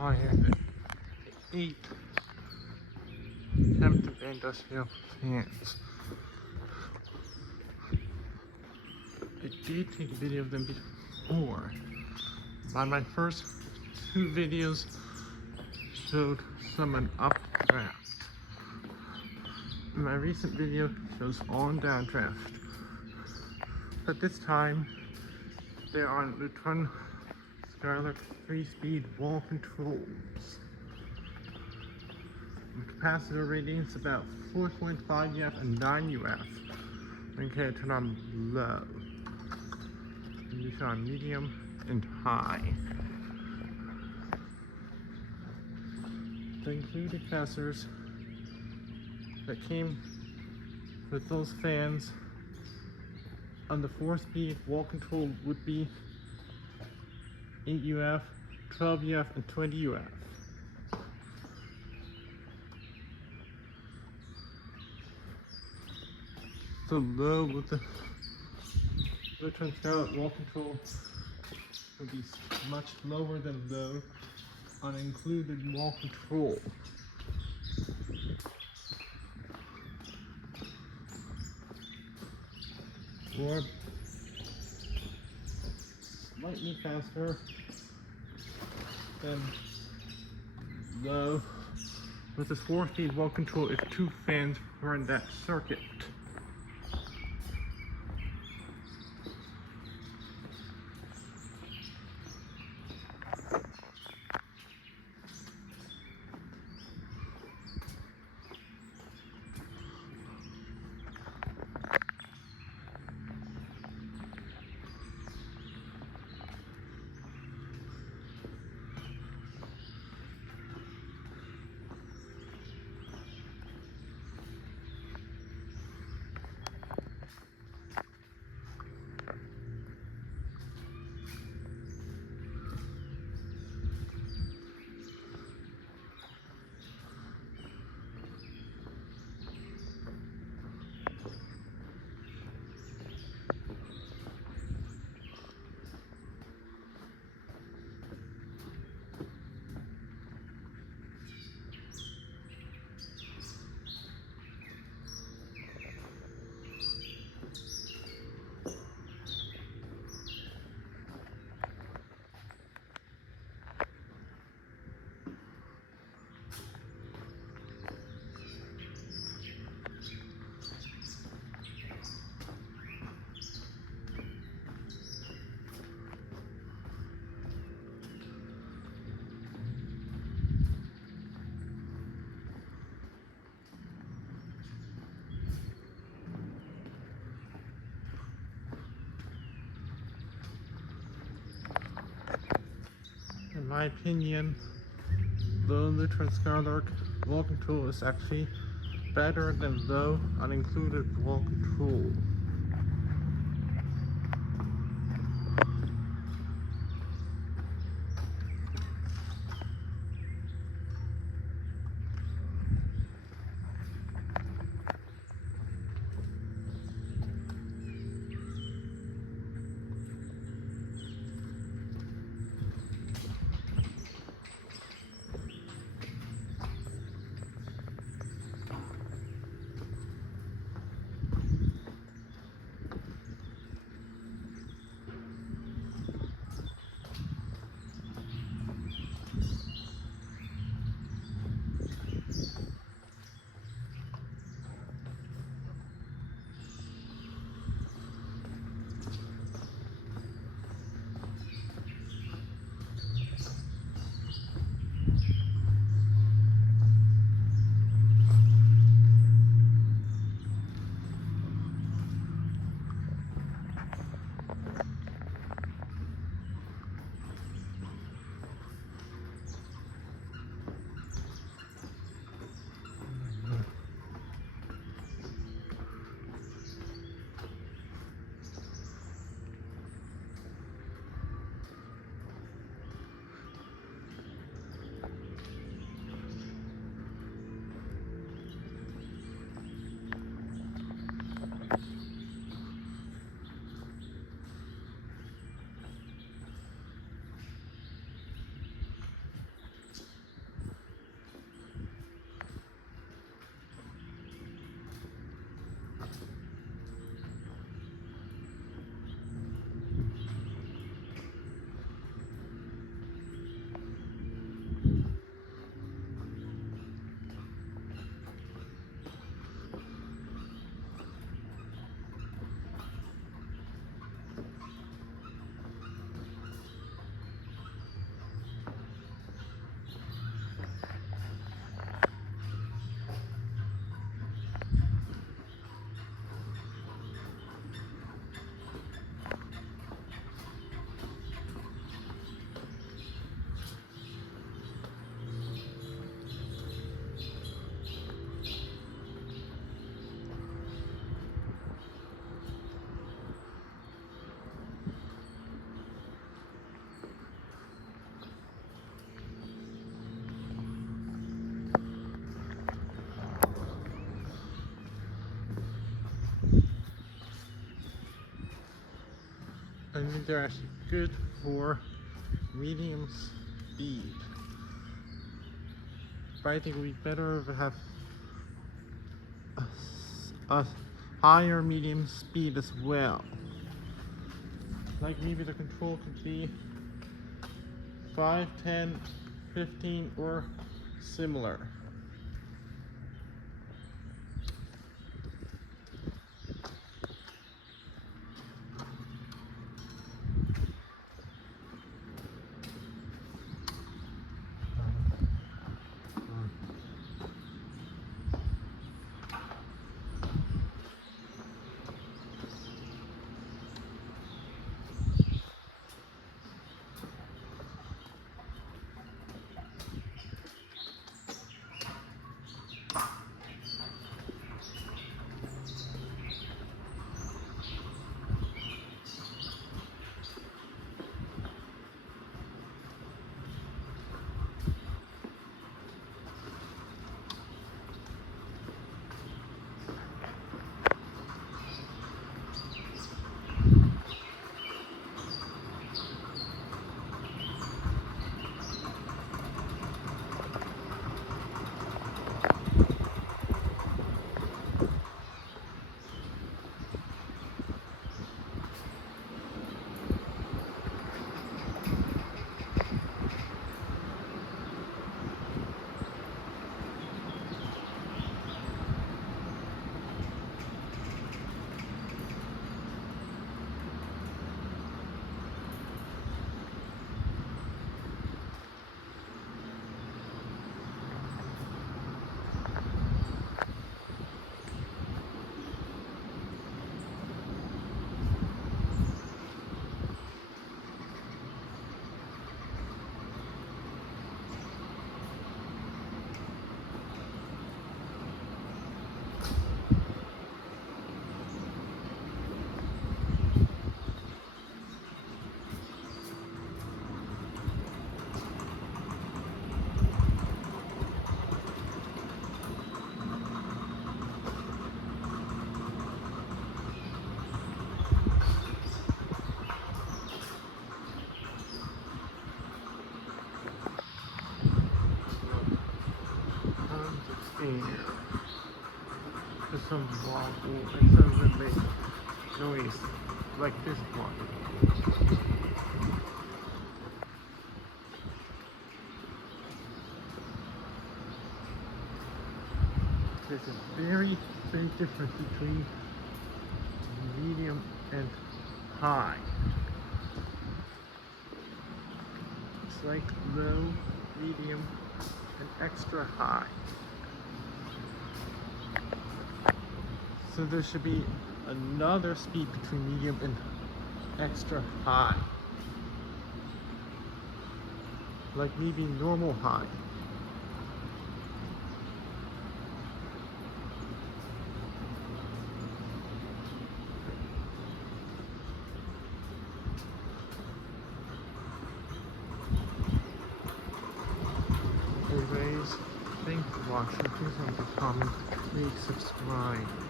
I have 8 Hampton Industrial fans. I did take a video of them before, but my first 2 videos showed someone updraft. My recent video shows on downdraft, but this time they're on Lutron Skylark 3-speed wall controls. The capacitor ratings about 4.5 UF and 9 UF. Okay, turn on low. You turn on medium and high. The included capacitors that came with those fans on the 4-speed wall control would be 8 UF, 12 UF, and 20 UF. So low with the Lutron Skylark wall control would be much lower than low on included wall control. Or slightly faster than low with this 4-speed wall control if 2 fans were in that circuit. In my opinion, low Lutron Skylark wall control is actually better than low unincluded wall control. I think they're actually good for medium speed. But I think we'd better have a higher medium speed as well. Like maybe the control could be 5, 10, 15, or similar. There's some wobble and some that make noise like this one. There's a very big difference between medium and high. It's like low, medium, and extra high. So there should be another speed between medium and extra high. Like maybe normal high. Anyways, thanks for watching. Please like, comment, rate, subscribe.